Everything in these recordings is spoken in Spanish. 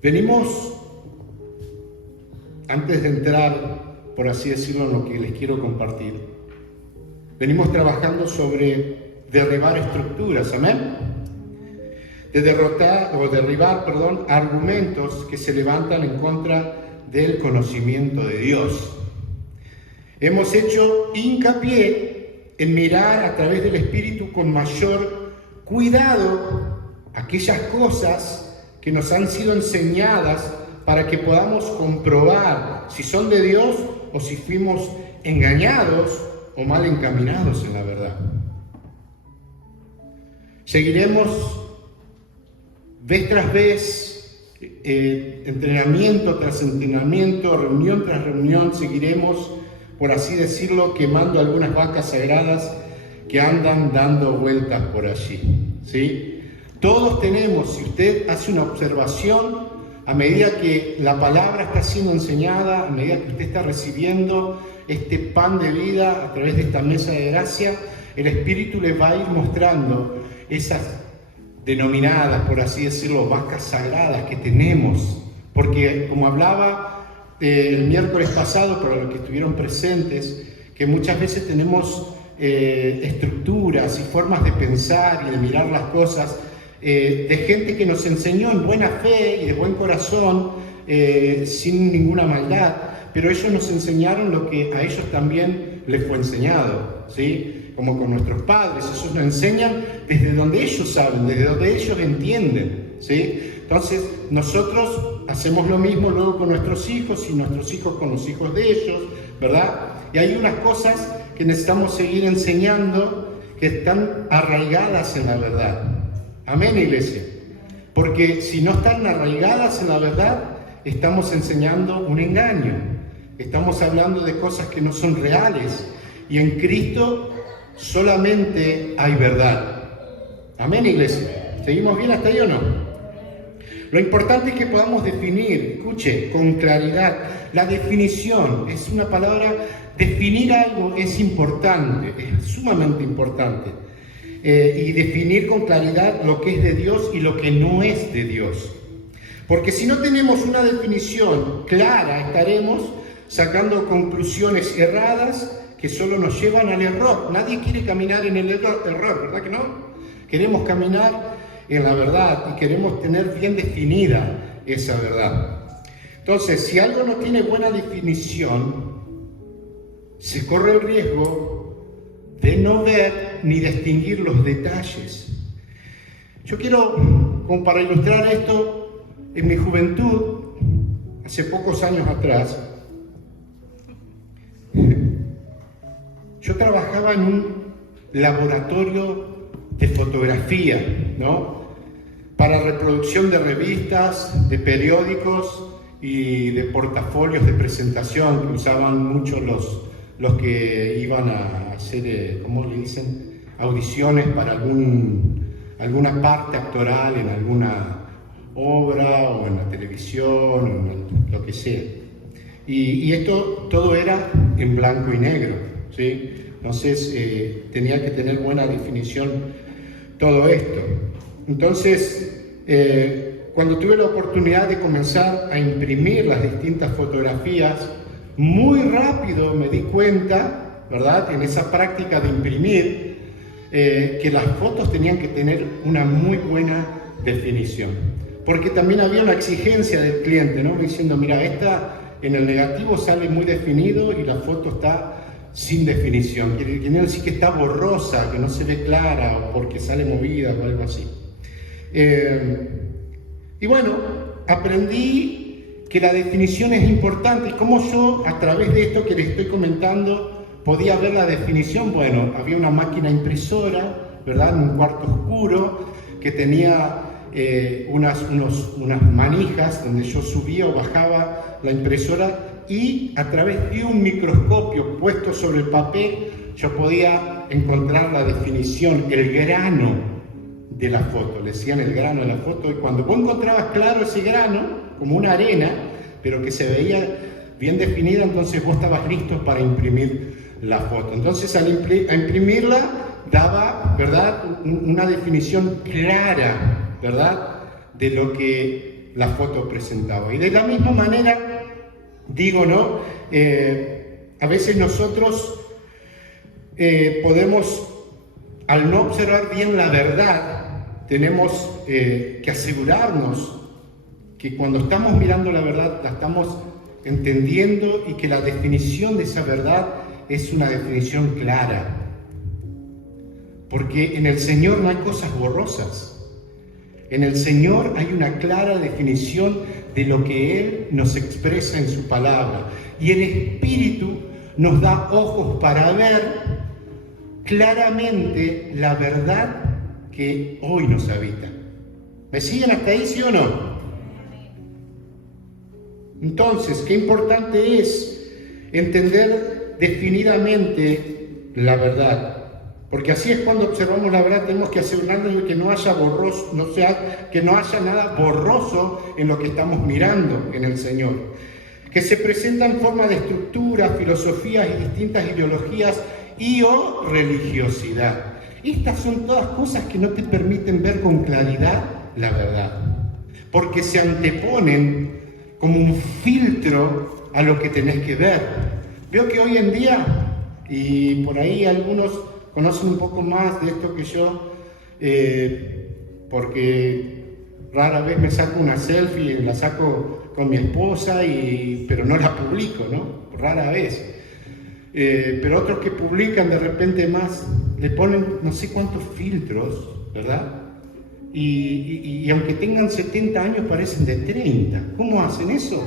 Venimos, antes de entrar, por así decirlo, en lo que les quiero compartir, venimos trabajando sobre derribar estructuras, ¿amén? De derribar, argumentos que se levantan en contra del conocimiento de Dios. Hemos hecho hincapié en mirar a través del Espíritu con mayor cuidado aquellas cosas que nos han sido enseñadas para que podamos comprobar si son de Dios o si fuimos engañados o mal encaminados en la verdad. Seguiremos vez tras vez, entrenamiento tras entrenamiento, reunión tras reunión, seguiremos, por así decirlo, quemando algunas vacas sagradas que andan dando vueltas por allí, ¿sí? Todos tenemos, si usted hace una observación, a medida que la palabra está siendo enseñada, a medida que usted está recibiendo este pan de vida a través de esta mesa de gracia, el Espíritu les va a ir mostrando esas denominadas, por así decirlo, vacas sagradas que tenemos. Porque, como hablaba el miércoles pasado, para los que estuvieron presentes, que muchas veces tenemos estructuras y formas de pensar y de mirar las cosas de gente que nos enseñó en buena fe y de buen corazón, sin ninguna maldad, pero ellos nos enseñaron lo que a ellos también les fue enseñado, ¿sí? Como con nuestros padres, ellos nos enseñan desde donde ellos saben, desde donde ellos entienden, ¿sí? Entonces nosotros hacemos lo mismo luego con nuestros hijos y nuestros hijos con los hijos de ellos, ¿verdad? Y hay unas cosas que necesitamos seguir enseñando que están arraigadas en la verdad. Amén, iglesia. Porque si no están arraigadas en la verdad, estamos enseñando un engaño. Estamos hablando de cosas que no son reales. Y en Cristo solamente hay verdad. Amén, iglesia. ¿Seguimos bien hasta ahí o no? Lo importante es que podamos definir, escuche, con claridad. La definición es una palabra, definir algo es importante, es sumamente importante. Y definir con claridad lo que es de Dios y lo que no es de Dios. Porque si no tenemos una definición clara, estaremos sacando conclusiones erradas que solo nos llevan al error. Nadie quiere caminar en el error, ¿verdad que no? Queremos caminar en la verdad y queremos tener bien definida esa verdad. Entonces, si algo no tiene buena definición, se corre el riesgo de no ver ni distinguir los detalles. Yo quiero, como para ilustrar esto, en mi juventud, hace pocos años atrás, yo trabajaba en un laboratorio de fotografía, ¿no? Para reproducción de revistas, de periódicos y de portafolios de presentación que usaban mucho los que iban a hacer, ¿cómo le dicen? Audiciones para alguna parte actoral en alguna obra o en la televisión, o en lo que sea. Y esto todo era en blanco y negro, ¿sí? Entonces tenía que tener buena definición todo esto. Entonces, cuando tuve la oportunidad de comenzar a imprimir las distintas fotografías, muy rápido me di cuenta, ¿verdad?, en esa práctica de imprimir, que las fotos tenían que tener una muy buena definición. Porque también había una exigencia del cliente, ¿no? Diciendo, mira, esta en el negativo sale muy definido y la foto está sin definición. Quiere decir que está borrosa, que no se ve clara, o porque sale movida o algo así. Y bueno, aprendí que la definición es importante. ¿Cómo yo, a través de esto que les estoy comentando, podía ver la definición? Bueno, había una máquina impresora, ¿verdad?, en un cuarto oscuro, que tenía unas manijas donde yo subía o bajaba la impresora, y a través de un microscopio puesto sobre el papel yo podía encontrar la definición, el grano de la foto. Le decían el grano de la foto, y cuando vos encontrabas claro ese grano, como una arena, pero que se veía bien definida, entonces vos estabas listo para imprimir la foto. Entonces a imprimirla daba, ¿verdad?, una definición clara, ¿verdad?, de lo que la foto presentaba. Y de la misma manera, digo, ¿no? A veces nosotros podemos, al no observar bien la verdad, tenemos que asegurarnos que cuando estamos mirando la verdad, la estamos entendiendo y que la definición de esa verdad es una definición clara. Porque en el Señor no hay cosas borrosas. En el Señor hay una clara definición de lo que Él nos expresa en su palabra. Y el Espíritu nos da ojos para ver claramente la verdad que hoy nos habita. ¿Me siguen hasta ahí, sí o no? Entonces, qué importante es entender definidamente la verdad. Porque así es cuando observamos la verdad, tenemos que asegurarnos de que no haya borroso, que no haya nada borroso en lo que estamos mirando en el Señor. Que se presenta en forma de estructuras, filosofías y distintas ideologías y o religiosidad. Estas son todas cosas que no te permiten ver con claridad la verdad. Porque se anteponen como un filtro a lo que tenés que ver. Veo que hoy en día, y por ahí algunos conocen un poco más de esto que yo, porque rara vez me saco una selfie, la saco con mi esposa, pero no la publico, ¿no? Rara vez. Pero otros que publican de repente más, le ponen no sé cuántos filtros, ¿verdad? Y aunque tengan 70 años parecen de 30. ¿Cómo hacen eso?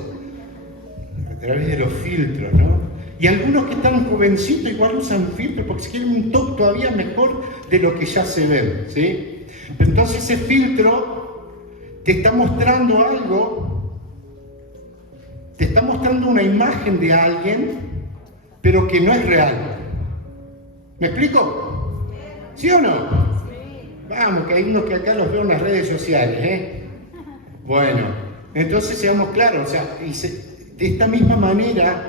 A través de los filtros, ¿no? Y algunos que están jovencitos igual usan filtros porque se quieren un toque todavía mejor de lo que ya se ven, ¿sí? Pero entonces ese filtro te está mostrando algo, te está mostrando una imagen de alguien, pero que no es real. ¿Me explico? ¿Sí o no? Vamos, que hay unos que acá los veo en las redes sociales, ¿eh? Bueno, entonces seamos claros, o sea, de esta misma manera,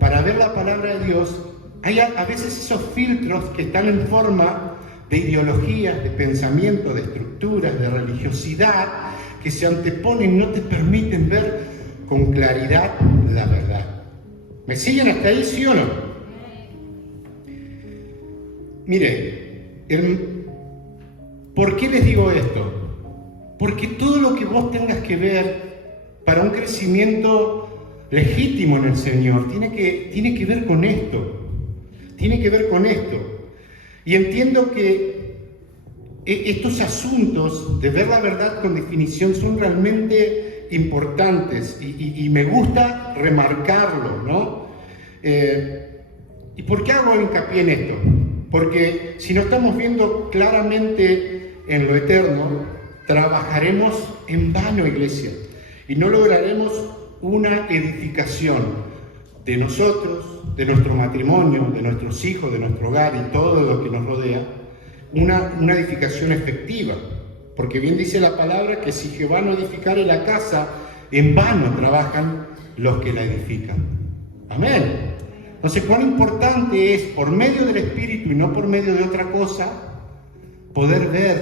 para ver la palabra de Dios, hay a veces esos filtros que están en forma de ideologías, de pensamientos, de estructuras, de religiosidad, que se anteponen y no te permiten ver con claridad la verdad. ¿Me siguen hasta ahí, sí o no? Mire, ¿por qué les digo esto? Porque todo lo que vos tengas que ver para un crecimiento legítimo en el Señor tiene que ver con esto. Tiene que ver con esto. Y entiendo que estos asuntos de ver la verdad con definición son realmente importantes y me gusta remarcarlo, ¿no? ¿Y por qué hago hincapié en esto? Porque si no estamos viendo claramente en lo eterno, trabajaremos en vano, iglesia, y no lograremos una edificación de nosotros, de nuestro matrimonio, de nuestros hijos, de nuestro hogar y todo lo que nos rodea, una edificación efectiva. Porque bien dice la palabra que si Jehová no edificare la casa, en vano trabajan los que la edifican. Amén. Entonces, cuán importante es, por medio del Espíritu y no por medio de otra cosa, poder ver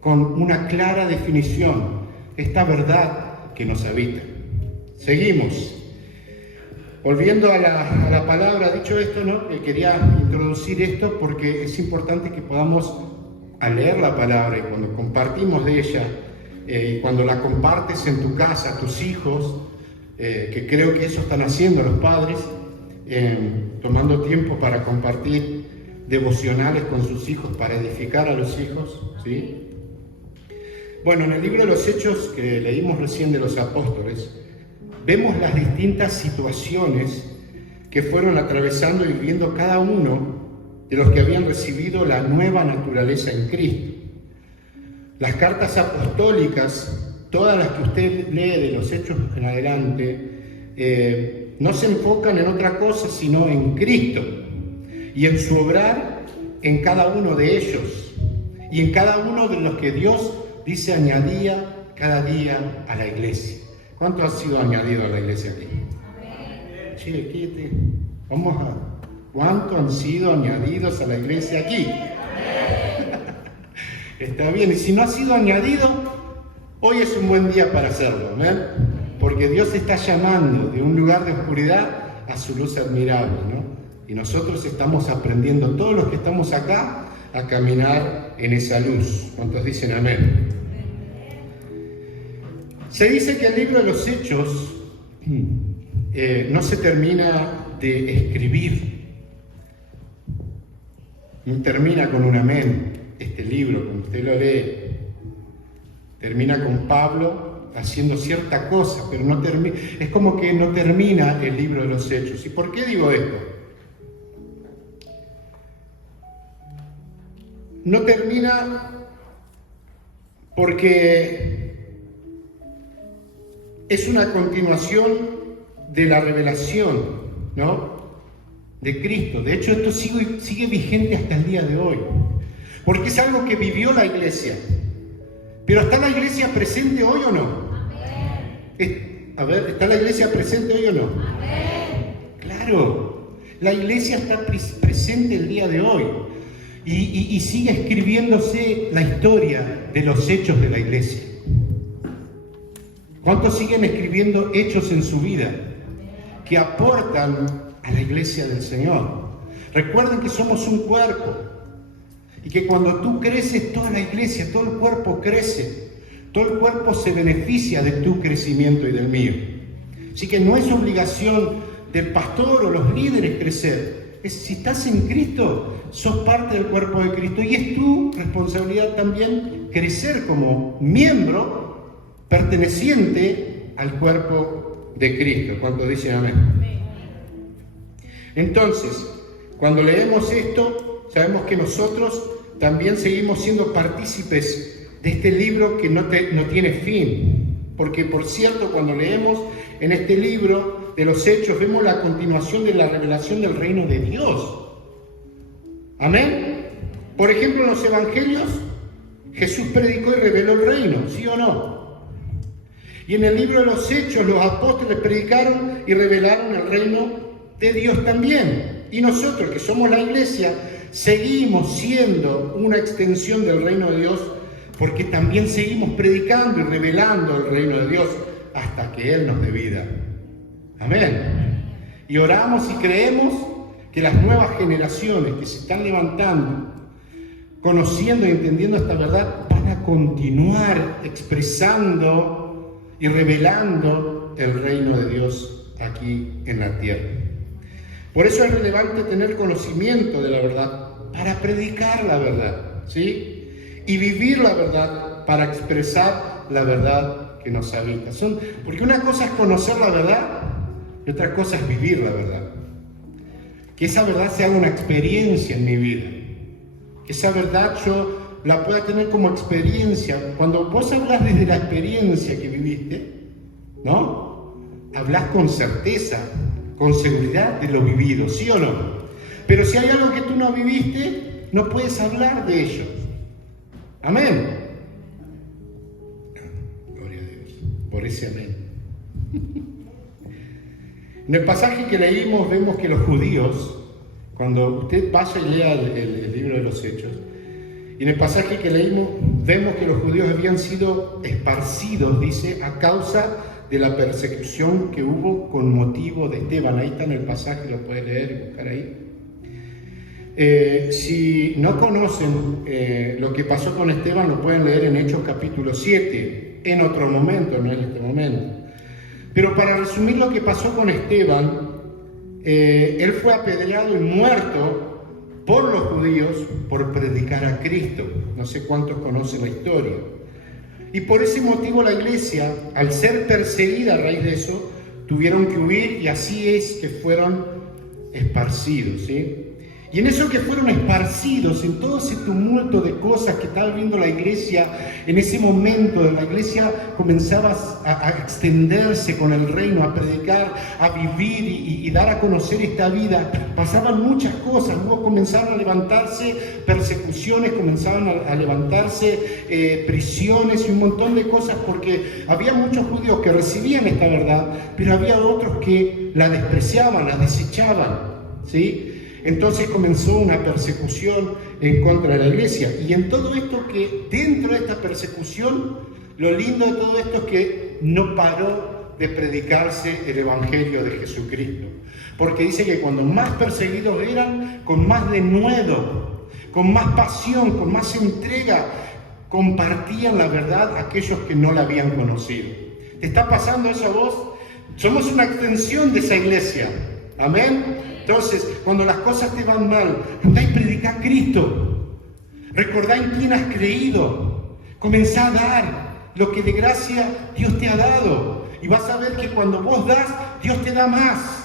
con una clara definición esta verdad que nos habita. Seguimos. Volviendo a la palabra, dicho esto, ¿no? Quería introducir esto porque es importante que podamos, al leer la palabra y cuando compartimos de ella, cuando la compartes en tu casa a tus hijos, que creo que eso están haciendo los padres, tomando tiempo para compartir devocionales con sus hijos, para edificar a los hijos, ¿sí? Bueno, en el libro de los Hechos que leímos recién de los apóstoles, vemos las distintas situaciones que fueron atravesando y viviendo cada uno de los que habían recibido la nueva naturaleza en Cristo. Las cartas apostólicas, todas las que usted lee de los Hechos en adelante, no se enfocan en otra cosa sino en Cristo y en su obrar en cada uno de ellos y en cada uno de los que Dios dice añadía cada día a la iglesia. ¿Cuánto ha sido añadido a la iglesia aquí? ¿Cuánto han sido añadidos a la iglesia aquí? Está bien, y si no ha sido añadido, Hoy es un buen día para hacerlo, ¿amén? Porque Dios está llamando de un lugar de oscuridad a su luz admirable, ¿no? Y nosotros estamos aprendiendo, todos los que estamos acá, a caminar en esa luz. ¿Cuántos dicen amén? Se dice que el libro de los Hechos no se termina de escribir, no termina con un amén. Este libro, cuando usted lo lee, termina con Pablo haciendo cierta cosa, pero no termina, es como que no termina el libro de los Hechos. ¿Y por qué digo esto? No termina porque es una continuación de la revelación, ¿no?, de Cristo. De hecho, esto sigue vigente hasta el día de hoy, porque es algo que vivió la iglesia. Pero ¿está la iglesia presente hoy o no? A ver, ¿está la iglesia presente hoy o no? Claro, la iglesia está presente el día de hoy y sigue escribiéndose la historia de los hechos de la iglesia. ¿Cuántos siguen escribiendo hechos en su vida que aportan a la iglesia del Señor? Recuerden que somos un cuerpo y que cuando tú creces, toda la iglesia, todo el cuerpo crece, todo el cuerpo se beneficia de tu crecimiento y del mío. Así que no es obligación del pastor o los líderes crecer. Si estás en Cristo, sos parte del cuerpo de Cristo y es tu responsabilidad también crecer como miembro perteneciente al cuerpo de Cristo. ¿Cuántos dicen amén? Entonces, cuando leemos esto, sabemos que nosotros también seguimos siendo partícipes de este libro que no tiene fin. Porque, por cierto, cuando leemos en este libro de los Hechos, vemos la continuación de la revelación del reino de Dios. ¿Amén? Por ejemplo, en los Evangelios, Jesús predicó y reveló el reino, ¿sí o no? Y en el libro de los Hechos, los apóstoles predicaron y revelaron el reino de Dios también. Y nosotros, que somos la iglesia, seguimos siendo una extensión del reino de Dios, porque también seguimos predicando y revelando el reino de Dios hasta que Él nos dé vida. Amén. Y oramos y creemos que las nuevas generaciones que se están levantando, conociendo y entendiendo esta verdad, van a continuar expresando y revelando el reino de Dios aquí en la tierra. Por eso es relevante tener conocimiento de la verdad para predicar la verdad, ¿sí? Y vivir la verdad para expresar la verdad que nos habita. Porque una cosa es conocer la verdad y otra cosa es vivir la verdad. Que esa verdad sea una experiencia en mi vida. Que esa verdad yo la pueda tener como experiencia. Cuando vos hablas desde la experiencia que viviste, ¿no? Hablas con certeza, con seguridad de lo vivido, ¿sí o no? Pero si hay algo que tú no viviste, no puedes hablar de ello. Amén. Gloria a Dios por ese amén. En el pasaje que leímos vemos que los judíos, cuando usted vaya y lea el libro de los Hechos, y en el pasaje que leímos vemos que los judíos habían sido esparcidos, dice, a causa de la persecución que hubo con motivo de Esteban. Ahí está en el pasaje, lo puede leer y buscar ahí. Si no conocen lo que pasó con Esteban, lo pueden leer en Hechos capítulo 7, en otro momento, no en este momento. Pero para resumir lo que pasó con Esteban, él fue apedreado y muerto por los judíos por predicar a Cristo. No sé cuántos conocen la historia. Y por ese motivo la iglesia, al ser perseguida a raíz de eso, tuvieron que huir y así es que fueron esparcidos, ¿sí? Y en eso que fueron esparcidos, en todo ese tumulto de cosas que estaba viendo la iglesia, en ese momento la iglesia comenzaba a extenderse con el reino, a predicar, a vivir y dar a conocer esta vida. Pasaban muchas cosas, luego comenzaron a levantarse persecuciones, comenzaban a levantarse prisiones y un montón de cosas, porque había muchos judíos que recibían esta verdad, pero había otros que la despreciaban, la desechaban, ¿sí? Entonces comenzó una persecución en contra de la iglesia. Y en todo esto, que dentro de esta persecución lo lindo de todo esto es que no paró de predicarse el Evangelio de Jesucristo. Porque dice que cuando más perseguidos eran, con más denuedo, con más pasión, con más entrega, compartían la verdad a aquellos que no la habían conocido. ¿Te está pasando eso a vos? Somos una extensión de esa iglesia. Amén. Entonces, cuando las cosas te van mal, andá y predicá a Cristo. Recordá en quién has creído. Comenzá a dar lo que de gracia Dios te ha dado. Y vas a ver que cuando vos das, Dios te da más.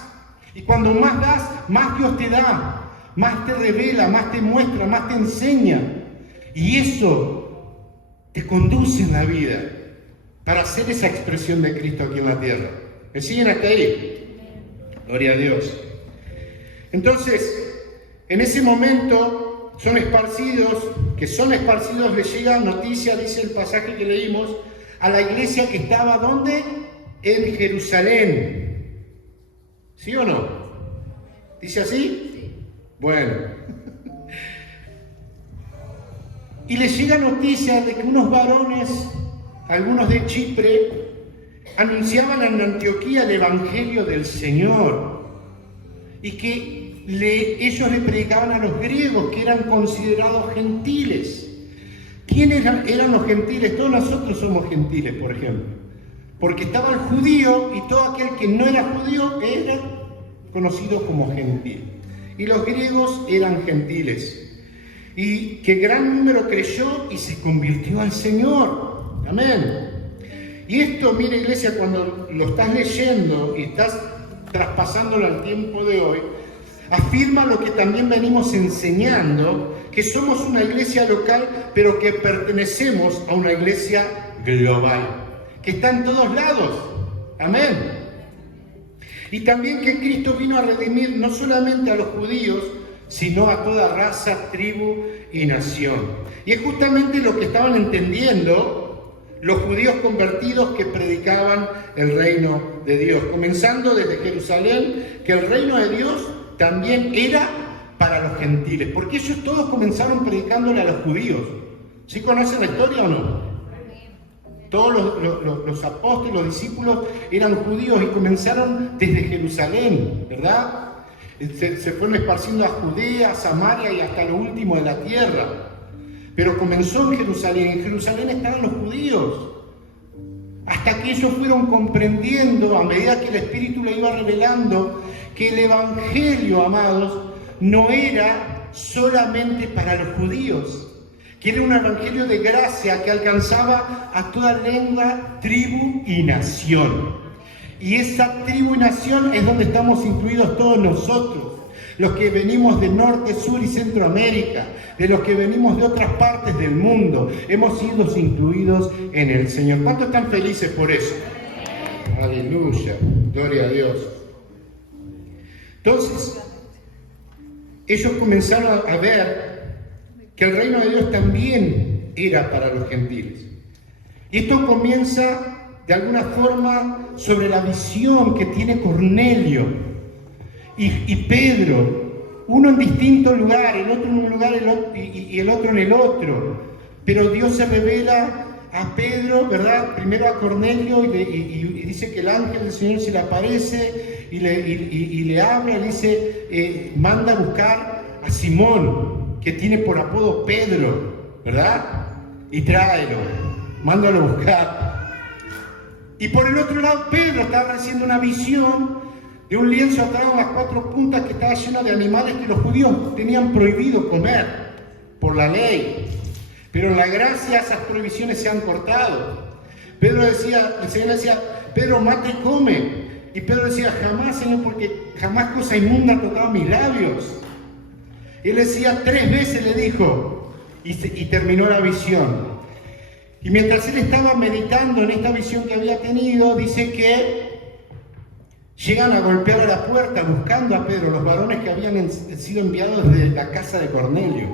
Y cuando más das, más Dios te da. Más te revela, más te muestra, más te enseña. Y eso te conduce en la vida para hacer esa expresión de Cristo aquí en la tierra. ¿Me siguen hasta ahí? Gloria a Dios. Entonces, en ese momento son esparcidos, les llega noticia, dice el pasaje que leímos, a la iglesia que estaba, ¿dónde? En Jerusalén. ¿Sí o no? ¿Dice así? Sí. Bueno. Y les llega noticia de que unos varones, algunos de Chipre, anunciaban en Antioquía el Evangelio del Señor. Y que ellos le predicaban a los griegos, que eran considerados gentiles. ¿Quiénes eran los gentiles? Todos nosotros somos gentiles, por ejemplo. Porque estaba el judío y todo aquel que no era judío era conocido como gentil. Y los griegos eran gentiles. Y que gran número creyó y se convirtió al Señor. Amén. Y esto, mira, iglesia, cuando lo estás leyendo y estás traspasándolo al tiempo de hoy, afirma lo que también venimos enseñando, que somos una iglesia local, pero que pertenecemos a una iglesia global, que está en todos lados. Amén. Y también que Cristo vino a redimir no solamente a los judíos, sino a toda raza, tribu y nación. Y es justamente lo que estaban entendiendo los judíos convertidos que predicaban el reino de Dios, comenzando desde Jerusalén, que el reino de Dios también era para los gentiles, porque ellos todos comenzaron predicándole a los judíos. ¿Sí conocen la historia o no? Todos los apóstoles, los discípulos eran judíos y comenzaron desde Jerusalén, ¿verdad? Se fueron esparciendo a Judea, a Samaria y hasta lo último de la tierra. Pero comenzó en Jerusalén. En Jerusalén estaban los judíos. Hasta que ellos fueron comprendiendo, a medida que el Espíritu le iba revelando, que el Evangelio, amados, no era solamente para los judíos, que era un Evangelio de gracia que alcanzaba a toda lengua, tribu y nación. Y esa tribu y nación es donde estamos incluidos todos nosotros, los que venimos de Norte, Sur y Centroamérica, de los que venimos de otras partes del mundo. Hemos sido incluidos en el Señor. ¿Cuántos están felices por eso? Aleluya, gloria a Dios. Entonces, ellos comenzaron a ver que el reino de Dios también era para los gentiles. Y esto comienza de alguna forma sobre la visión que tiene Cornelio y Pedro, uno en distinto lugar, el otro en un lugar y el otro en el otro. Pero Dios se revela a Pedro, ¿verdad? Primero a Cornelio y dice que el ángel del Señor se le aparece y le habla, le dice, manda a buscar a Simón, que tiene por apodo Pedro, ¿verdad? Y tráelo, mándalo a buscar. Y por el otro lado, Pedro estaba haciendo una visión de un lienzo atado en las 4 puntas que estaba lleno de animales que los judíos tenían prohibido comer por la ley. Pero en la gracia esas prohibiciones se han cortado. El Señor decía, Pedro, mate y come. Y Pedro decía, jamás, Señor, porque jamás cosa inmunda ha tocado mis labios. Y él decía, 3 veces le dijo, y terminó la visión. Y mientras él estaba meditando en esta visión que había tenido, dice que llegan a golpear a la puerta buscando a Pedro, los varones que habían sido enviados de la casa de Cornelio.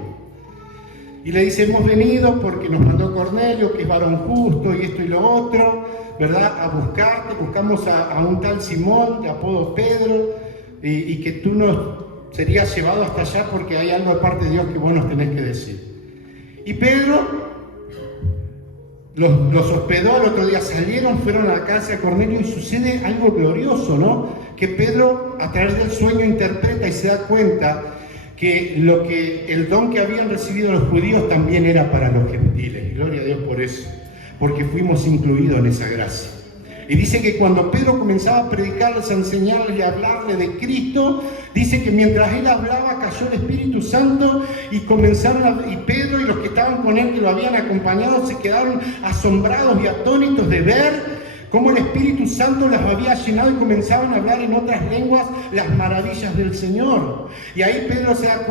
Y le dice, hemos venido porque nos mandó Cornelio, que es varón justo y esto y lo otro, ¿verdad? A buscarte, buscamos a un tal Simón, de apodo Pedro, y que tú nos serías llevado hasta allá porque hay algo de parte de Dios que vos nos tenés que decir. Y Pedro los hospedó al otro día, salieron, fueron a la casa de Cornelio y sucede algo glorioso, ¿no? Que Pedro a través del sueño interpreta y se da cuenta que el don que habían recibido los judíos también era para los gentiles. Gloria a Dios por eso, porque fuimos incluidos en esa gracia. Y dice que cuando Pedro comenzaba a predicarles, a enseñarles y a hablarles de Cristo, dice que mientras él hablaba cayó el Espíritu Santo y y Pedro y los que estaban con él, que lo habían acompañado, se quedaron asombrados y atónitos de ver cómo el Espíritu Santo las había llenado y comenzaban a hablar en otras lenguas las maravillas del Señor. Y ahí Pedro se da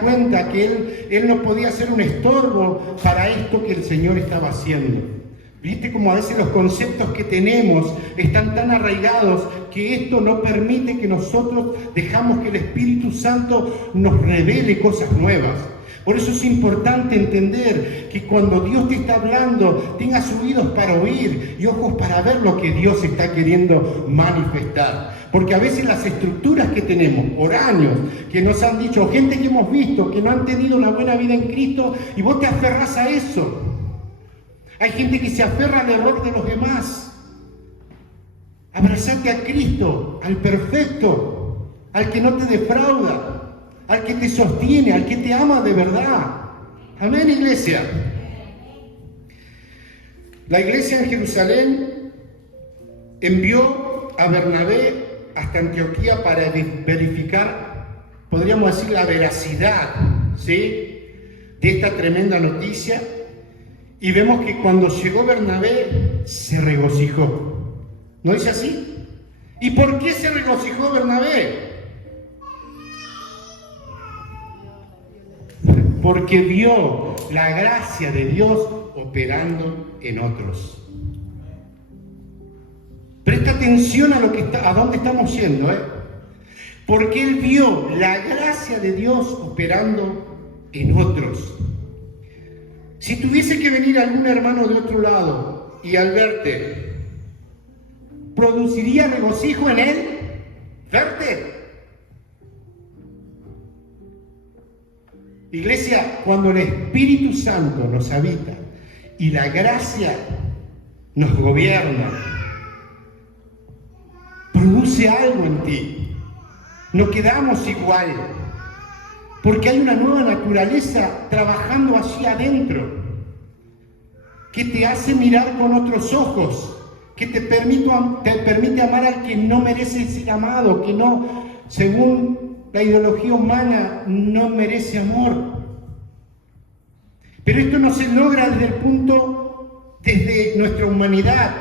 cuenta que él no podía ser un estorbo para esto que el Señor estaba haciendo. ¿Viste cómo a veces los conceptos que tenemos están tan arraigados que esto no permite que nosotros dejamos que el Espíritu Santo nos revele cosas nuevas? Por eso es importante entender que cuando Dios te está hablando, tengas oídos para oír y ojos para ver lo que Dios está queriendo manifestar. Porque a veces las estructuras que tenemos por años, que nos han dicho, gente que hemos visto, que no han tenido una buena vida en Cristo, y vos te aferrás a eso. Hay gente que se aferra al error de los demás. Abrazate a Cristo, al perfecto, al que no te defrauda, al que te sostiene, al que te ama de verdad. Amén, iglesia. La iglesia en Jerusalén envió a Bernabé hasta Antioquía para verificar, podríamos decir, la veracidad, ¿sí?, de esta tremenda noticia. Y vemos que cuando llegó Bernabé, se regocijó. ¿No dice así? ¿Y por qué se regocijó Bernabé? Porque vio la gracia de Dios operando en otros. Presta atención a dónde estamos yendo, Porque él vio la gracia de Dios operando en otros. Si tuviese que venir algún hermano de otro lado y al verte, ¿produciría regocijo en él verte? Iglesia, cuando el Espíritu Santo nos habita y la gracia nos gobierna, produce algo en ti. No quedamos igual. Porque hay una nueva naturaleza trabajando allí adentro, que te hace mirar con otros ojos, que te permite amar al que no merece ser amado, que no, según la ideología humana, no merece amor. Pero esto no se logra desde nuestra humanidad.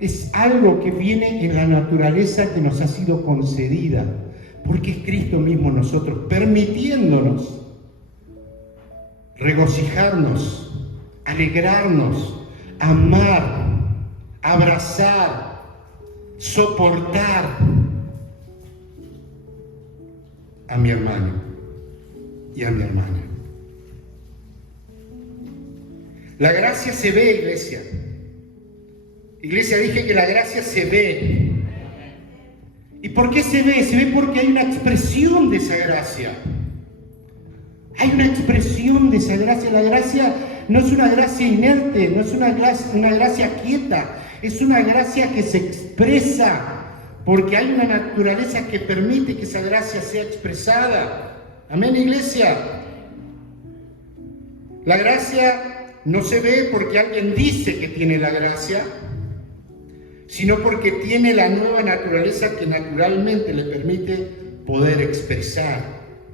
Es algo que viene en la naturaleza que nos ha sido concedida. Porque es Cristo mismo nosotros, permitiéndonos regocijarnos, alegrarnos, amar, abrazar, soportar a mi hermano y a mi hermana. La gracia se ve, iglesia. Iglesia, dije que la gracia se ve. ¿Y por qué se ve? Se ve porque hay una expresión de esa gracia. Hay una expresión de esa gracia. La gracia no es una gracia inerte, no es una gracia quieta, es una gracia que se expresa, porque hay una naturaleza que permite que esa gracia sea expresada. Amén, iglesia. La gracia no se ve porque alguien dice que tiene la gracia, sino porque tiene la nueva naturaleza que naturalmente le permite poder expresar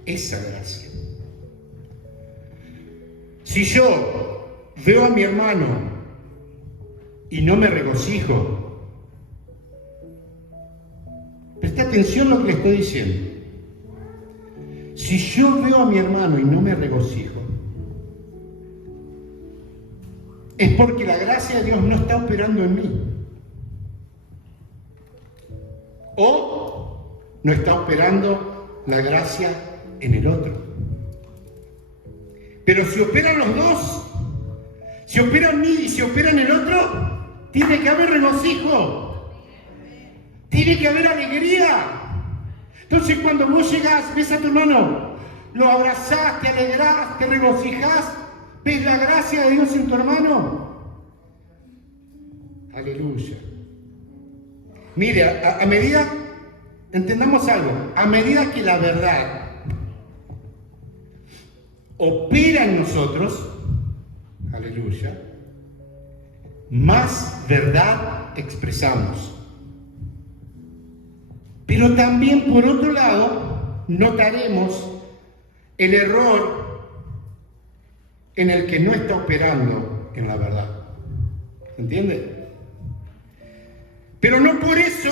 esa gracia. Si yo veo a mi hermano y no me regocijo, presta atención a lo que le estoy diciendo. Si yo veo a mi hermano y no me regocijo, es porque la gracia de Dios no está operando en mí. O no está operando la gracia en el otro. Pero si operan los dos, si opera en mí y si opera en el otro, tiene que haber regocijo, tiene que haber alegría. Entonces cuando vos llegás, ves a tu hermano, lo abrazás, te alegrás, te regocijás, ves la gracia de Dios en tu hermano, Aleluya. Mire, a medida, entendamos algo, a medida que la verdad opera en nosotros, aleluya, más verdad expresamos. Pero también, por otro lado, notaremos el error en el que no está operando en la verdad. ¿Entiende? Pero no por eso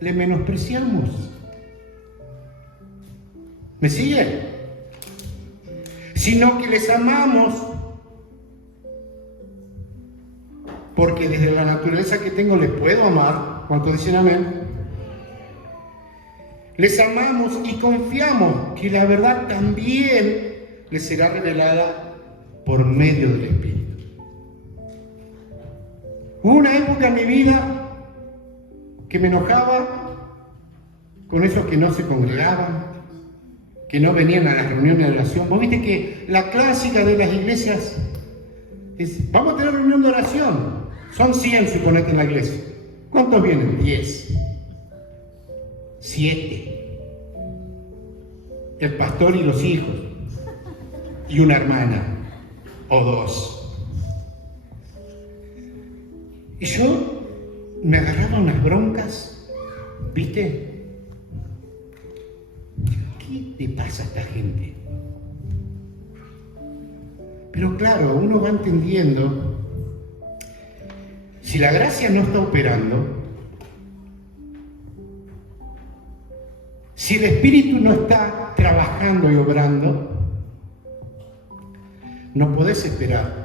le menospreciamos. ¿Me sigue? Sino que les amamos porque desde la naturaleza que tengo les puedo amar. ¿Cuántos dicen amén? Les amamos y confiamos que la verdad también les será revelada por medio del Espíritu. Hubo una época en mi vida que me enojaba con esos que no se congregaban, que no venían a las reuniones de oración. Vos viste que la clásica de las iglesias es, vamos a tener reunión de oración. Son 100, suponete, en la iglesia. ¿Cuántos vienen? 10. 7. El pastor y los hijos. Y una hermana. O 2. Y yo me agarraba unas broncas. ¿Viste? ¿Qué le pasa a esta gente? Pero claro, uno va entendiendo, si la gracia no está operando, si el Espíritu no está trabajando y obrando, no podés esperar,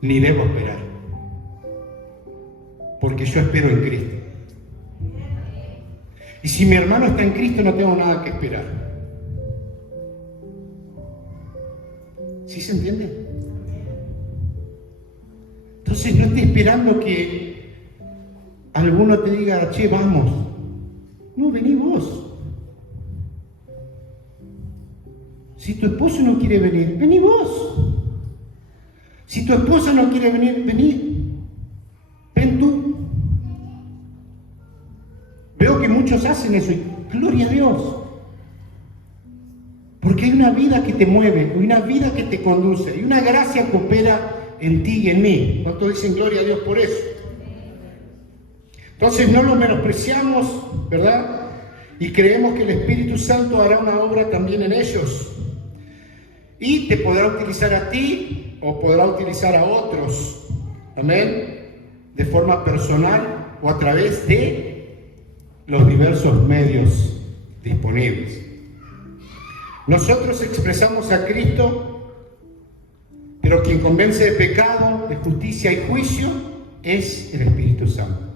ni debo esperar, porque yo espero en Cristo. Y si mi hermano está en Cristo, no tengo nada que esperar. ¿Sí se entiende? Entonces no esté esperando que alguno te diga, che, vamos. No, vení vos. Si tu esposo no quiere venir, vení vos. Si tu esposa no quiere venir, vení. Ven tú. Veo que muchos hacen eso y gloria a Dios. Porque hay una vida que te mueve, hay una vida que te conduce, hay una gracia que opera en ti y en mí. ¿Cuántos dicen gloria a Dios por eso? Entonces no lo menospreciamos, ¿verdad? Y creemos que el Espíritu Santo hará una obra también en ellos. Y te podrá utilizar a ti o podrá utilizar a otros. Amén. De forma personal o a través de los diversos medios disponibles. Nosotros expresamos a Cristo, pero quien convence de pecado, de justicia y juicio es el Espíritu Santo.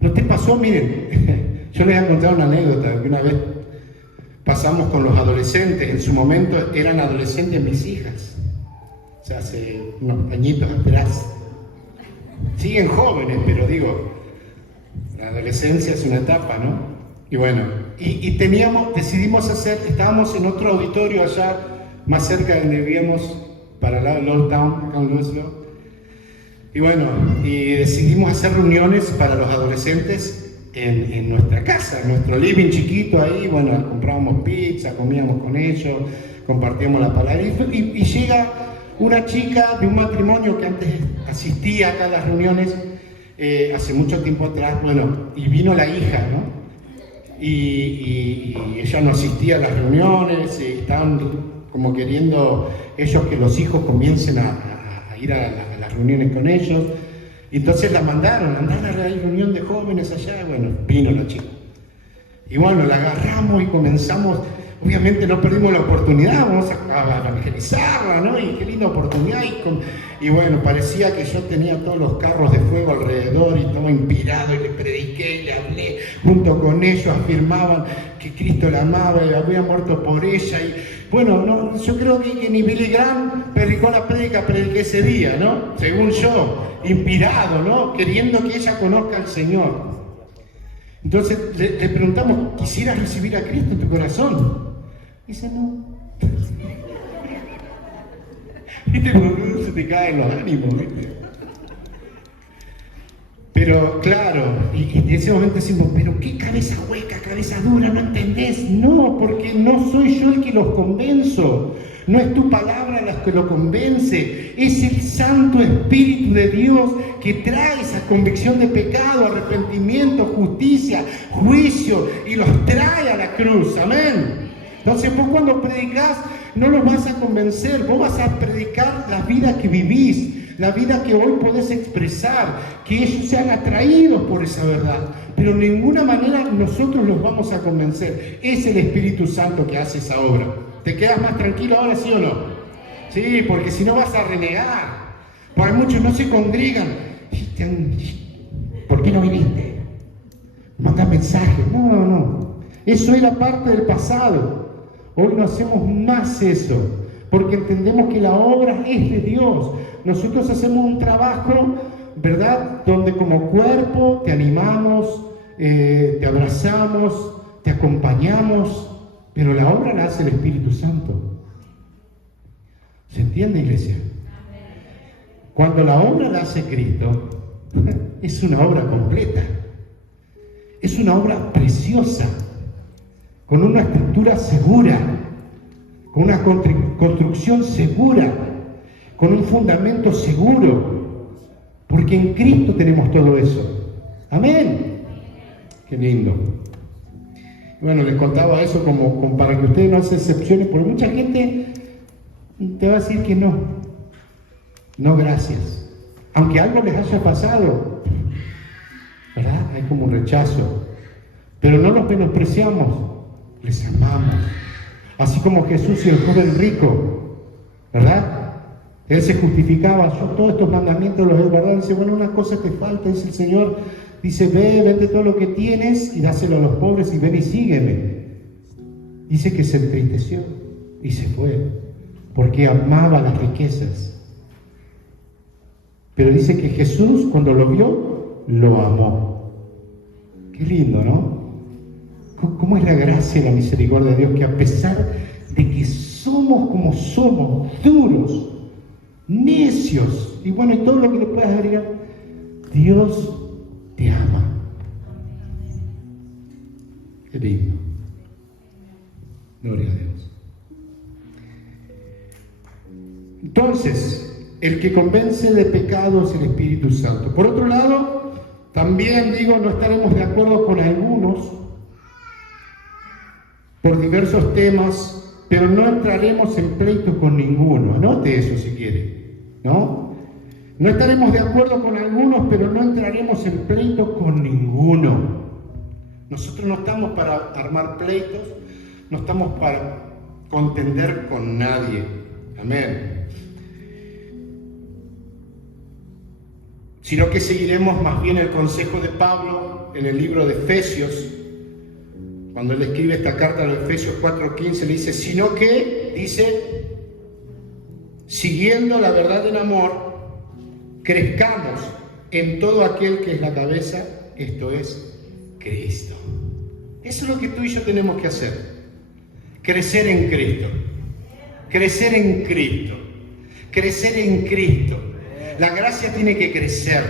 ¿No te pasó? Miren, yo les voy a contar una anécdota que una vez pasamos con los adolescentes. En su momento eran adolescentes mis hijas, o sea, hace unos añitos atrás. Siguen jóvenes, pero digo, la adolescencia es una etapa, ¿no? Y bueno, decidimos hacer, estábamos en otro auditorio allá, más cerca de donde vivíamos, para el lado de Old Town, acá en Louisville. Y bueno, y decidimos hacer reuniones para los adolescentes en nuestra casa, en nuestro living chiquito ahí. Bueno, comprábamos pizza, comíamos con ellos, compartíamos la palabra. Y llega una chica de un matrimonio que antes asistía acá a las reuniones, hace mucho tiempo atrás, bueno, y vino la hija, ¿no? Y ella no asistía a las reuniones, y estaban como queriendo ellos que los hijos comiencen a ir a las reuniones con ellos. Y entonces la mandaron, andaron a la reunión de jóvenes allá. Bueno, vino la chica. Y bueno, la agarramos y comenzamos. Obviamente no perdimos la oportunidad, vamos a evangelizarla, ¿no? Y qué linda oportunidad. Y bueno, parecía que yo tenía todos los carros de fuego alrededor y todo inspirado, y le prediqué y le hablé junto con ellos, afirmaban que Cristo la amaba y había muerto por ella. Y bueno, no, yo creo que ni Billy Graham predicó la prédica, prediqué ese día, ¿no? Según yo, inspirado, ¿no? Queriendo que ella conozca al Señor. Entonces le preguntamos, ¿quisieras recibir a Cristo en tu corazón? Dice, no. ¿Viste? Cuando se te caen los ánimos, ¿viste? Pero claro, y en ese momento decimos, pero qué cabeza hueca, cabeza dura, ¿no entendés? No, porque no soy yo el que los convenzo. No es tu palabra la que lo convence, es el Santo Espíritu de Dios que trae esa convicción de pecado, arrepentimiento, justicia, juicio y los trae a la cruz, amén. Entonces vos cuando predicás no los vas a convencer, vos vas a predicar la vida que vivís, la vida que hoy podés expresar, que ellos sean atraídos por esa verdad, pero de ninguna manera nosotros los vamos a convencer, es el Espíritu Santo que hace esa obra. ¿Te quedas más tranquilo ahora, sí o no? Sí, porque si no vas a renegar. Porque muchos no se congregan. ¿Por qué no viniste? Manda mensajes. No. Eso era parte del pasado. Hoy no hacemos más eso, porque entendemos que la obra es de Dios. Nosotros hacemos un trabajo, ¿verdad?, donde como cuerpo te animamos, te abrazamos, te acompañamos, pero la obra la hace el Espíritu Santo. ¿Se entiende, iglesia? Cuando la obra la hace Cristo, es una obra completa. Es una obra preciosa, con una estructura segura, con una construcción segura, con un fundamento seguro, porque en Cristo tenemos todo eso. Amén. Qué lindo. Bueno, les contaba eso como para que ustedes no hacen excepciones, porque mucha gente te va a decir que no. No, gracias. Aunque algo les haya pasado, ¿verdad? Hay como un rechazo. Pero no los menospreciamos, les amamos. Así como Jesús y el joven rico, ¿verdad? Él se justificaba, yo todos estos mandamientos los he guardado. Dice, bueno, una cosa te falta, dice el Señor. Dice, vende todo lo que tienes y dáselo a los pobres y ven y sígueme. Dice que se entristeció y se fue, porque amaba las riquezas. Pero dice que Jesús, cuando lo vio, lo amó. Qué lindo, ¿no? ¿Cómo es la gracia y la misericordia de Dios? Que a pesar de que somos como somos, duros, necios, y bueno, y todo lo que le puedas agregar, Dios te ama. Qué lindo. Gloria a Dios. Entonces, el que convence de pecado es el Espíritu Santo. Por otro lado, también digo, no estaremos de acuerdo con algunos por diversos temas, pero no entraremos en pleito con ninguno. Anote eso si quiere, ¿no? No estaremos de acuerdo con algunos, pero no entraremos en pleito con ninguno. Nosotros no estamos para armar pleitos, no estamos para contender con nadie. Amén. Sino que seguiremos más bien el consejo de Pablo en el libro de Efesios. Cuando él escribe esta carta a los Efesios 4:15, le dice, sino que, dice, siguiendo la verdad en amor, crezcamos en todo aquel que es la cabeza, esto es Cristo. Eso es lo que tú y yo tenemos que hacer. Crecer en Cristo. Crecer en Cristo. Crecer en Cristo. La gracia tiene que crecer.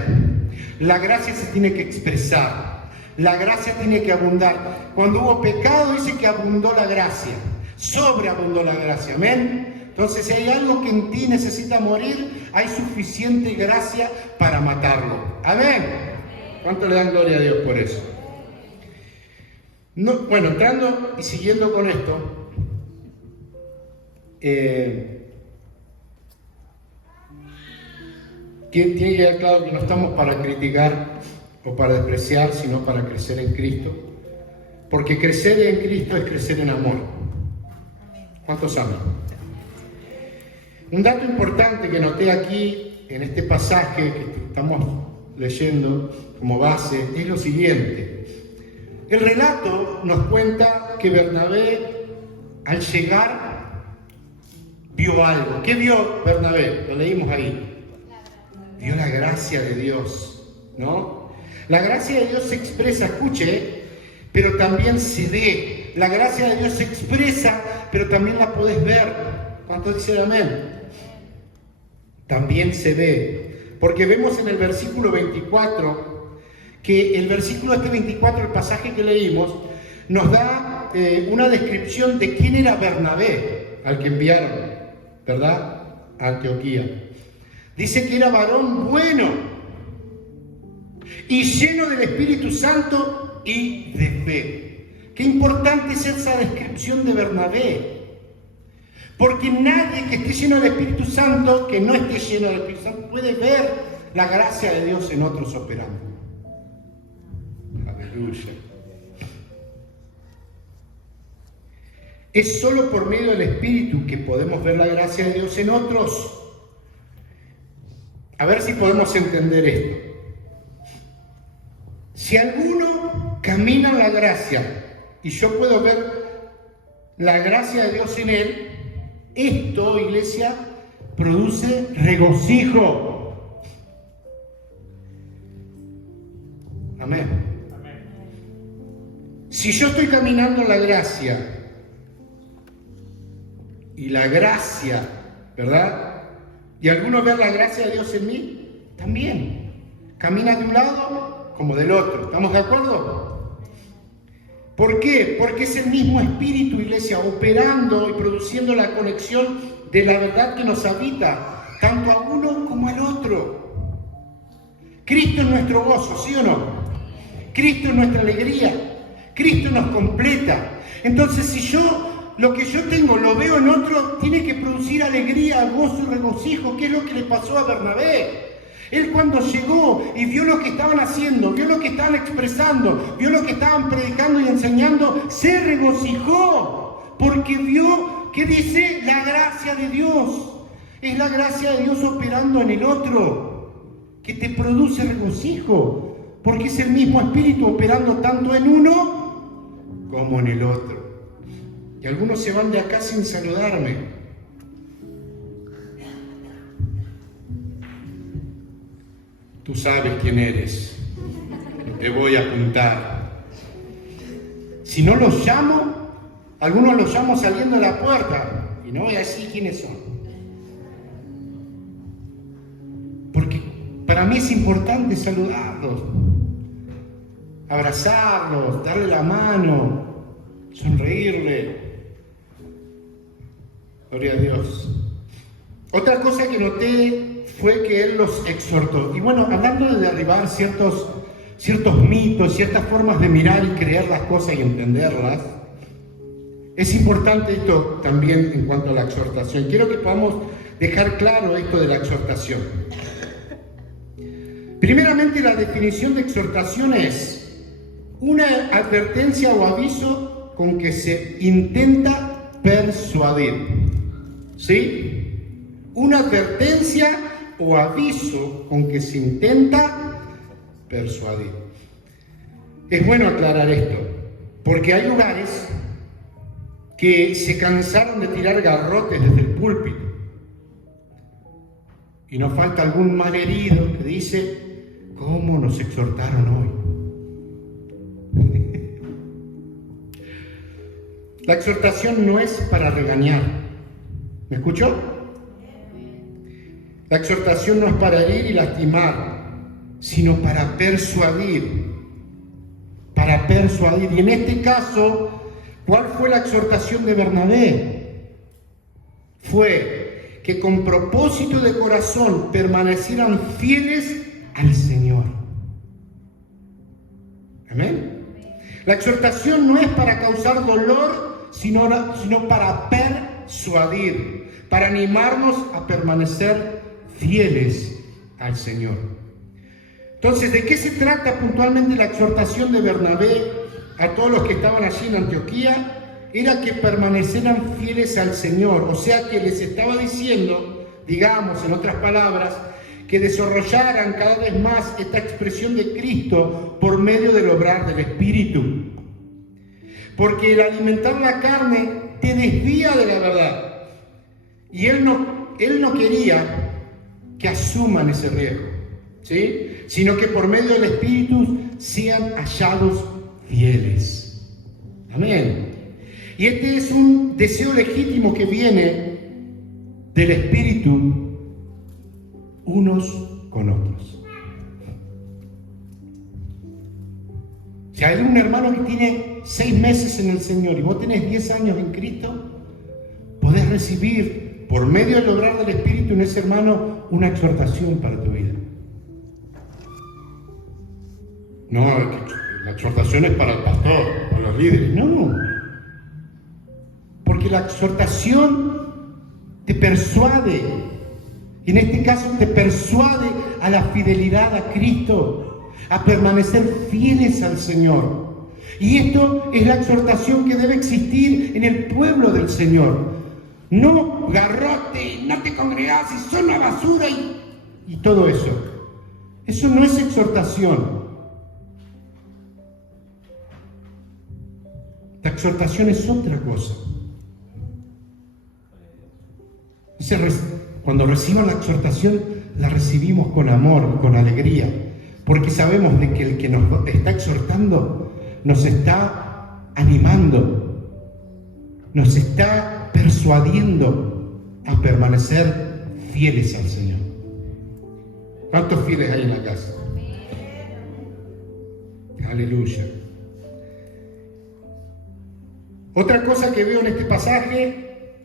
La gracia se tiene que expresar. La gracia tiene que abundar. Cuando hubo pecado, dice que abundó la gracia. Sobreabundó la gracia. Amén. Entonces, si hay algo que en ti necesita morir, hay suficiente gracia para matarlo. Amén. ¿Cuánto le dan gloria a Dios por eso? No, bueno, entrando y siguiendo con esto, tiene que quedar claro que no estamos para criticar o para despreciar, sino para crecer en Cristo. Porque crecer en Cristo es crecer en amor. ¿Cuántos aman? Un dato importante que noté aquí en este pasaje que estamos leyendo como base es lo siguiente. El relato nos cuenta que Bernabé, al llegar, vio algo. ¿Qué vio Bernabé? Lo leímos ahí. Vio la gracia de Dios, ¿no? La gracia de Dios se expresa, escuche, pero también se ve. La gracia de Dios se expresa, pero también la podés ver. ¿Cuántos dicen amén? también se ve, porque vemos en el versículo 24, que el versículo 24, el pasaje que leímos, nos da una descripción de quién era Bernabé, al que enviaron, ¿verdad?, a Antioquía. Dice que era varón bueno y lleno del Espíritu Santo y de fe. Qué importante es esa descripción de Bernabé. Porque nadie que esté lleno del Espíritu Santo, que no esté lleno del Espíritu Santo, puede ver la gracia de Dios en otros operando. Aleluya. Es solo por medio del Espíritu que podemos ver la gracia de Dios en otros. A ver si podemos entender esto. Si alguno camina en la gracia y yo puedo ver la gracia de Dios en él, esto, iglesia, produce regocijo. Amén. Si yo estoy caminando en la gracia y la gracia, ¿verdad?, y alguno ve la gracia de Dios en mí, también camina de un lado como del otro. ¿Estamos de acuerdo? ¿Por qué? Porque es el mismo Espíritu, iglesia, operando y produciendo la conexión de la verdad que nos habita, tanto a uno como al otro. Cristo es nuestro gozo, ¿sí o no? Cristo es nuestra alegría. Cristo nos completa. Entonces, si yo, lo que yo tengo, lo veo en otro, tiene que producir alegría, gozo y regocijo, que es lo que le pasó a Bernabé. Él cuando llegó y vio lo que estaban haciendo, vio lo que estaban expresando, vio lo que estaban predicando y enseñando, se regocijó porque vio que dice la gracia de Dios. Es la gracia de Dios operando en el otro que te produce regocijo, porque es el mismo Espíritu operando tanto en uno como en el otro. Y algunos se van de acá sin saludarme. Tú sabes quién eres, no te voy a apuntar. Si no los llamo, algunos los llamo saliendo de la puerta y no voy a decir quiénes son. Porque para mí es importante saludarlos, abrazarlos, darle la mano, sonreírle. Gloria a Dios. Otra cosa que noté fue que Él los exhortó. Y bueno, hablando de derribar ciertos mitos, ciertas formas de mirar y creer las cosas y entenderlas, es importante esto también en cuanto a la exhortación. Quiero que podamos dejar claro esto de la exhortación. Primeramente, la definición de exhortación es una advertencia o aviso con que se intenta persuadir. ¿Sí? Una advertencia o aviso con que se intenta persuadir. Es bueno aclarar esto, porque hay lugares que se cansaron de tirar garrotes desde el púlpito. Y nos falta algún malherido que dice, ¿cómo nos exhortaron hoy? La exhortación no es para regañar. ¿Me escuchó? La exhortación no es para herir y lastimar, sino para persuadir. Para persuadir. Y en este caso, ¿cuál fue la exhortación de Bernabé? Fue que con propósito de corazón permanecieran fieles al Señor. Amén. La exhortación no es para causar dolor, sino para persuadir, para animarnos a permanecer fieles al Señor. Entonces, ¿de qué se trata puntualmente la exhortación de Bernabé a todos los que estaban allí en Antioquía? Era que permanecieran fieles al Señor, o sea que les estaba diciendo, digamos en otras palabras, que desarrollaran cada vez más esta expresión de Cristo por medio del obrar del Espíritu. Porque el alimentar la carne te desvía de la verdad. Y Él no quería que asuman ese riesgo, ¿sí? Sino que por medio del Espíritu sean hallados fieles. Amén. Y este es un deseo legítimo que viene del Espíritu unos con otros. Si hay un hermano que tiene 6 meses en el Señor y vos tenés 10 años en Cristo, podés recibir por medio del obrar del Espíritu en ese hermano una exhortación para tu vida. No, la exhortación es para el pastor, para los líderes. No, porque la exhortación te persuade, y en este caso te persuade a la fidelidad a Cristo, a permanecer fieles al Señor. Y esto es la exhortación que debe existir en el pueblo del Señor. No garrote, no te congregás y son una basura y todo eso. Eso no es exhortación. La exhortación es otra cosa. Cuando reciban la exhortación, la recibimos con amor, con alegría, porque sabemos de que el que nos está exhortando nos está animando, nos está persuadiendo a permanecer fieles al Señor. ¿Cuántos fieles hay en la casa? Aleluya. Otra cosa que veo en este pasaje,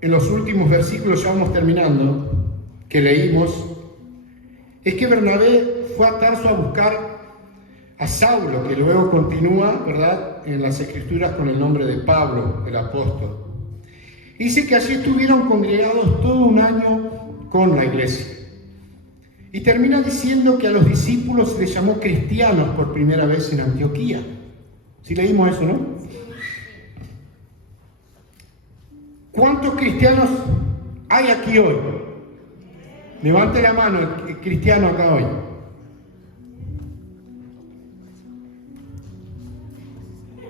en los últimos versículos, ya vamos terminando, que leímos, es que Bernabé fue a Tarso a buscar a Saulo, que luego continúa, ¿verdad?, en las Escrituras con el nombre de Pablo, el apóstol. Dice que allí estuvieron congregados todo un año con la iglesia. Y termina diciendo que a los discípulos se les llamó cristianos por primera vez en Antioquía. ¿Sí leímos eso, no? ¿Cuántos cristianos hay aquí hoy? Levante la mano el cristiano acá hoy.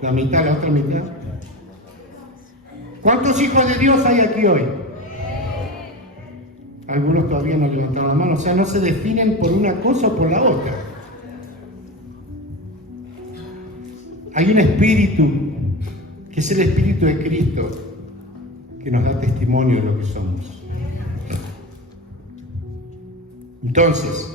La mitad, la otra mitad. ¿Cuántos hijos de Dios hay aquí hoy? Algunos todavía no levantaron la mano, o sea, no se definen por una cosa o por la otra. Hay un espíritu, que es el Espíritu de Cristo, que nos da testimonio de lo que somos. Entonces,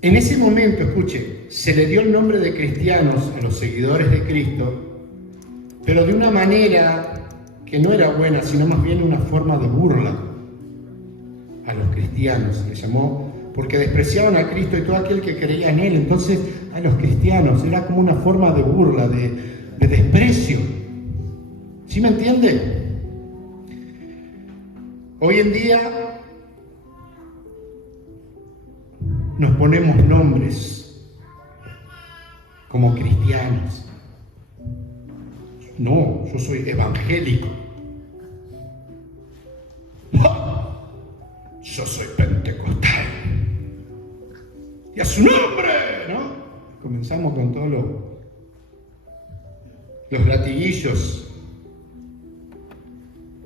en ese momento, escuche, se le dio el nombre de cristianos a los seguidores de Cristo, pero de una manera que no era buena, sino más bien una forma de burla a los cristianos. Se les llamó porque despreciaban a Cristo y todo aquel que creía en Él. Entonces, a los cristianos era como una forma de burla, de desprecio. ¿Sí me entiende? Hoy en día nos ponemos nombres como cristianos. No, yo soy evangélico. ¡Ja! Yo soy pentecostal. Y a su nombre, ¿no? Comenzamos con todos los latiguillos.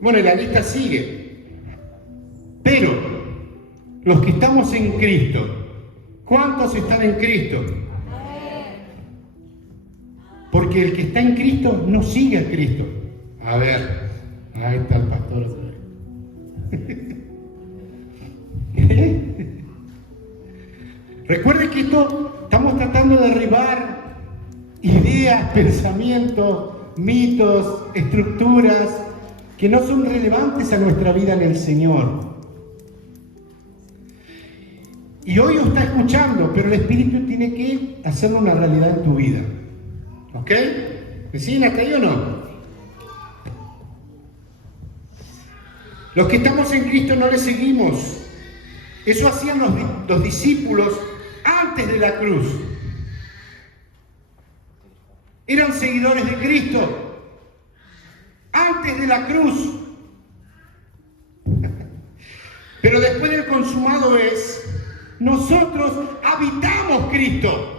Bueno, y la lista sigue. Pero los que estamos en Cristo, ¿cuántos están en Cristo? Porque el que está en Cristo no sigue a Cristo. A ver, ahí está el pastor otra vez. Recuerde que estamos tratando de derribar ideas, pensamientos, mitos, estructuras que no son relevantes a nuestra vida en el Señor. Y hoy os está escuchando, pero el Espíritu tiene que hacerlo una realidad en tu vida. ¿Ok? ¿Me siguen hasta ahí o no? Los que estamos en Cristo no le seguimos. Eso hacían los discípulos antes de la cruz. Eran seguidores de Cristo antes de la cruz. Pero después del consumado es, nosotros habitamos Cristo.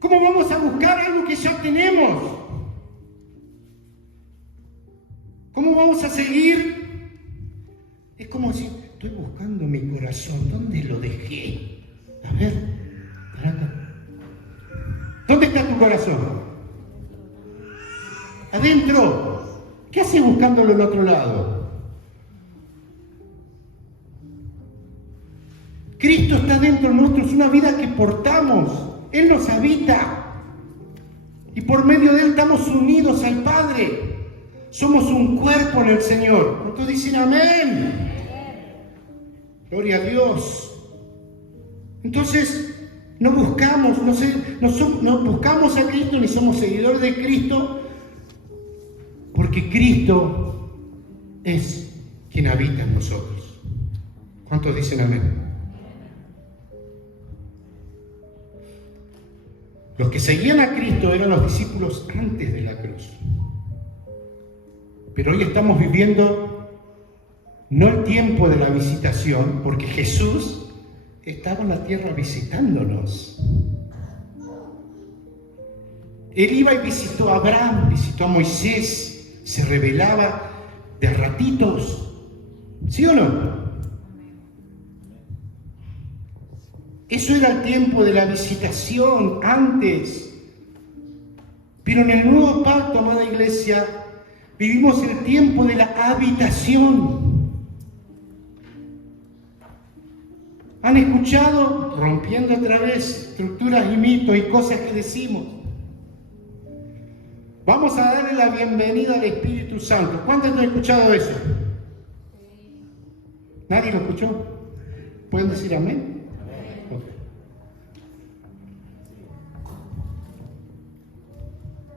¿Cómo vamos a buscar algo que ya tenemos? ¿Cómo vamos a seguir? Es como si estoy buscando mi corazón. ¿Dónde lo dejé? A ver, para acá. ¿Dónde está tu corazón? Adentro. ¿Qué haces buscándolo en otro lado? Cristo está dentro de nosotros, es una vida que portamos. Él nos habita. Y por medio de Él estamos unidos al Padre. Somos un cuerpo en el Señor. ¿Cuántos dicen amén? Gloria a Dios. Entonces, no buscamos a Cristo ni somos seguidores de Cristo, porque Cristo es quien habita en nosotros. ¿Cuántos dicen amén? Los que seguían a Cristo eran los discípulos antes de la cruz. Pero hoy estamos viviendo no el tiempo de la visitación, porque Jesús estaba en la tierra visitándonos. Él iba y visitó a Abraham, visitó a Moisés, se revelaba de ratitos. ¿Sí o no? Eso era el tiempo de la visitación antes. Pero en el nuevo pacto, amada iglesia, vivimos el tiempo de la habitación. ¿Han escuchado, rompiendo otra vez estructuras y mitos y cosas que decimos? Vamos a darle la bienvenida al Espíritu Santo. ¿Cuántos han escuchado eso? ¿Nadie lo escuchó? ¿Pueden decir amén?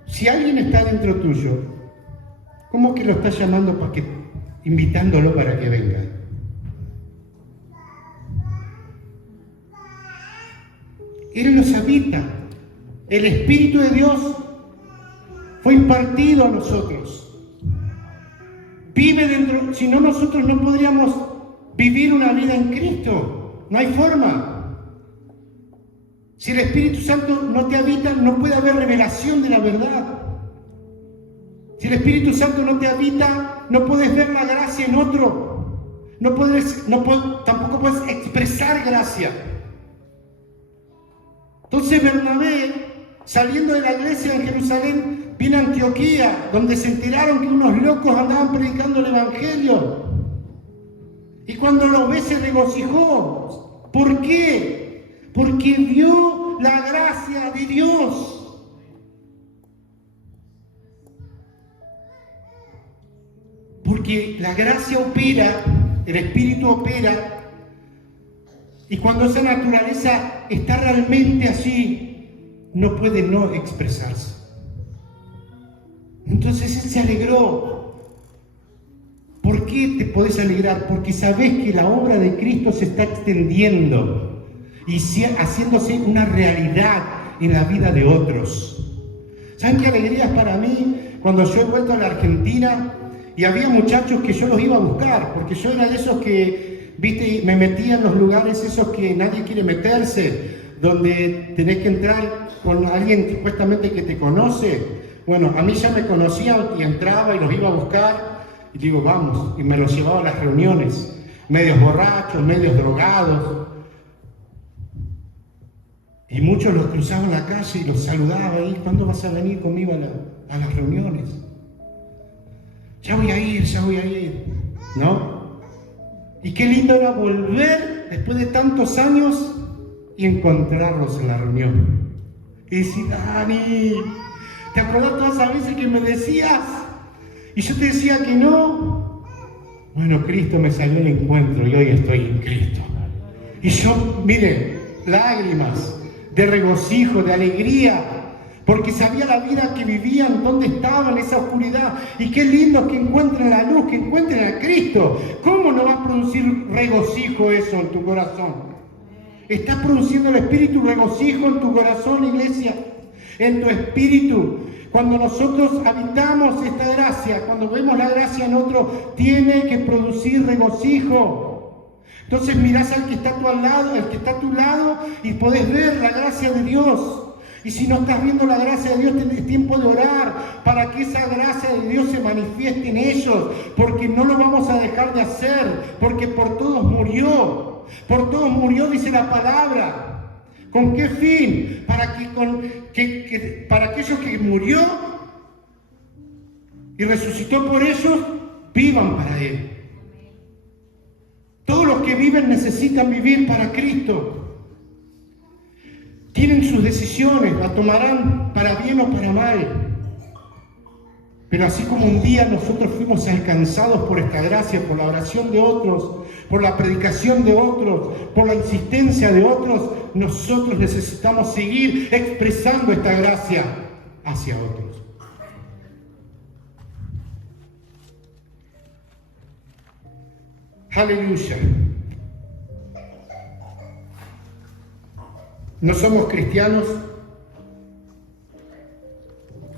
Si alguien está dentro tuyo, ¿cómo que lo estás llamando invitándolo para que venga? Él nos habita. El Espíritu de Dios fue impartido a nosotros. Vive dentro. Si no, nosotros no podríamos vivir una vida en Cristo. No hay forma. Si el Espíritu Santo no te habita, no puede haber revelación de la verdad. Si el Espíritu Santo no te habita, no puedes ver la gracia en otro. Tampoco puedes expresar gracia. Entonces Bernabé, saliendo de la iglesia en Jerusalén, viene a Antioquía, donde se enteraron que unos locos andaban predicando el Evangelio. Y cuando lo ve se regocijó. ¿Por qué? Porque vio la gracia de Dios. Porque la gracia opera, el Espíritu opera, y cuando esa naturaleza está realmente así, no puede no expresarse. Entonces él se alegró. ¿Por qué te podés alegrar? Porque sabés que la obra de Cristo se está extendiendo y haciéndose una realidad en la vida de otros. ¿Saben qué alegría es para mí cuando yo he vuelto a la Argentina y había muchachos que yo los iba a buscar? Porque yo era de esos que, viste, me metía en los lugares esos que nadie quiere meterse, donde tenés que entrar con alguien supuestamente que te conoce. Bueno, a mí ya me conocían y entraba y los iba a buscar y digo, vamos, y me los llevaba a las reuniones, medios borrachos, medios drogados. Y muchos los cruzaban en la calle y los saludaba ahí. ¿Cuándo vas a venir conmigo a las reuniones? Ya voy a ir, ¿no? Y qué lindo era volver después de tantos años y encontrarlos en la reunión. Y decir, Dani, ¿te acordás todas esas veces que me decías? Y yo te decía que no. Bueno, Cristo me salió al encuentro y hoy estoy en Cristo. Y yo, miren, lágrimas de regocijo, de alegría, porque sabía la vida que vivían, dónde estaban, esa oscuridad. Y qué lindo que encuentren la luz, que encuentren a Cristo. ¿Cómo no va a producir regocijo eso en tu corazón? Está produciendo el Espíritu regocijo en tu corazón, iglesia, en tu espíritu. Cuando nosotros habitamos esta gracia, cuando vemos la gracia en otro, tiene que producir regocijo. Entonces mirás al que está a tu lado, el que está a tu lado, y podés ver la gracia de Dios. Y si no estás viendo la gracia de Dios, tenés tiempo de orar para que esa gracia de Dios se manifieste en ellos, porque no lo vamos a dejar de hacer, porque por todos murió. Por todos murió, dice la palabra. ¿Con qué fin? Para aquellos que murió y resucitó por ellos, vivan para Él. Todos los que viven necesitan vivir para Cristo. Tienen sus decisiones, las tomarán para bien o para mal. Pero así como un día nosotros fuimos alcanzados por esta gracia, por la oración de otros, por la predicación de otros, por la insistencia de otros, nosotros necesitamos seguir expresando esta gracia hacia otros. Aleluya. No somos cristianos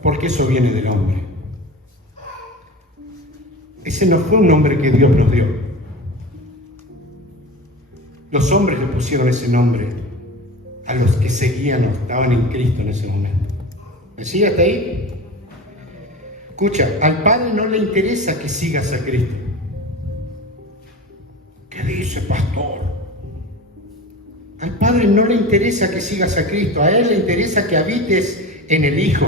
porque eso viene del hombre. Ese no fue un nombre que Dios nos dio. Los hombres le pusieron ese nombre a los que seguían o estaban en Cristo en ese momento. ¿Me sigue hasta ahí? Escucha, al Padre no le interesa que sigas a Cristo. ¿Qué dice, pastor? Al Padre no le interesa que sigas a Cristo, a Él le interesa que habites en el Hijo.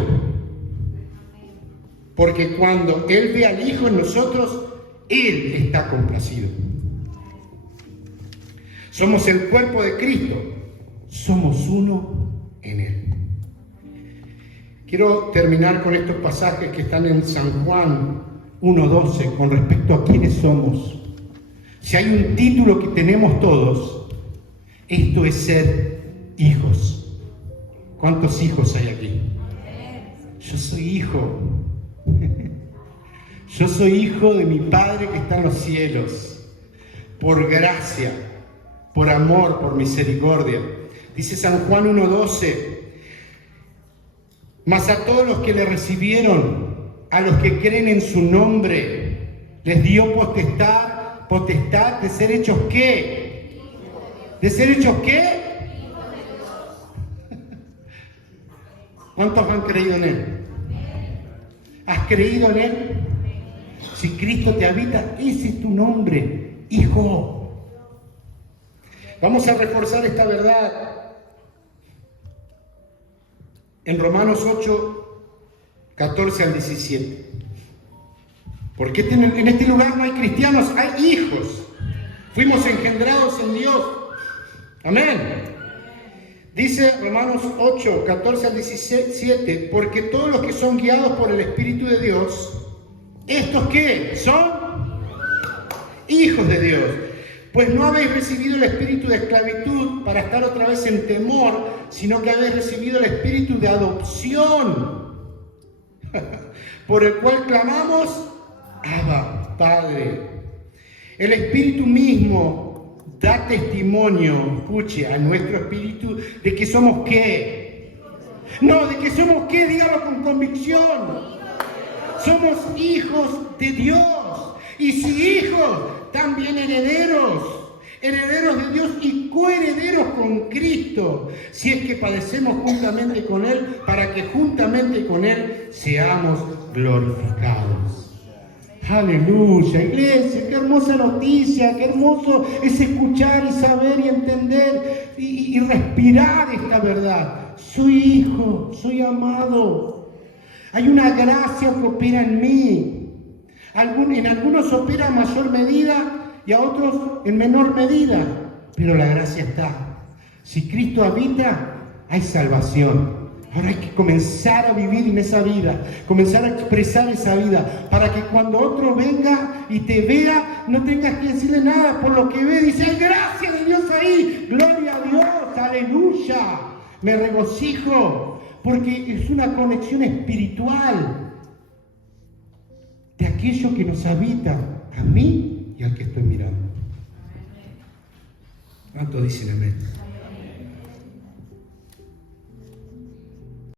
Porque cuando Él ve al Hijo en nosotros, Él está complacido. Somos el cuerpo de Cristo, somos uno en Él. Quiero terminar con estos pasajes que están en San Juan 1:12 con respecto a quiénes somos. Si hay un título que tenemos todos, esto es ser hijos. ¿Cuántos hijos hay aquí? Yo soy hijo. Yo soy hijo de mi Padre que está en los cielos. Por gracia, por amor, por misericordia. Dice San Juan 1:12. Mas a todos los que le recibieron, a los que creen en su nombre, les dio potestad de ser hechos ¿qué? ¿De ser hechos qué? ¿Cuántos han creído en Él? ¿Has creído en Él? Si Cristo te habita, ese es tu nombre, hijo. Vamos a reforzar esta verdad en Romanos 8, 14 al 17. Porque en este lugar no hay cristianos, hay hijos. Fuimos engendrados en Dios. Amén. Dice Romanos 8, 14 al 17, porque todos los que son guiados por el Espíritu de Dios, ¿estos qué? Son hijos de Dios. Pues no habéis recibido el espíritu de esclavitud para estar otra vez en temor, sino que habéis recibido el espíritu de adopción, por el cual clamamos, Abba, Padre. El Espíritu mismo da testimonio, escuche, a nuestro espíritu de que somos ¿qué? No, de que somos ¿qué? Dígalo con convicción. Somos hijos de Dios. Y si hijos, también herederos. Herederos de Dios y coherederos con Cristo. Si es que padecemos juntamente con Él, para que juntamente con Él seamos glorificados. Aleluya, iglesia, qué hermosa noticia, qué hermoso es escuchar y saber y entender y respirar esta verdad. Soy hijo, soy amado. Hay una gracia que opera en mí. En algunos opera en mayor medida y a otros en menor medida. Pero la gracia está. Si Cristo habita, hay salvación. Ahora hay que comenzar a vivir en esa vida, comenzar a expresar esa vida, para que cuando otro venga y te vea, no tengas que decirle nada por lo que ve. Dice, hay gracia de Dios ahí, gloria a Dios, aleluya. Me regocijo, porque es una conexión espiritual de aquello que nos habita, a mí y al que estoy mirando. ¿Cuántos dicen amén?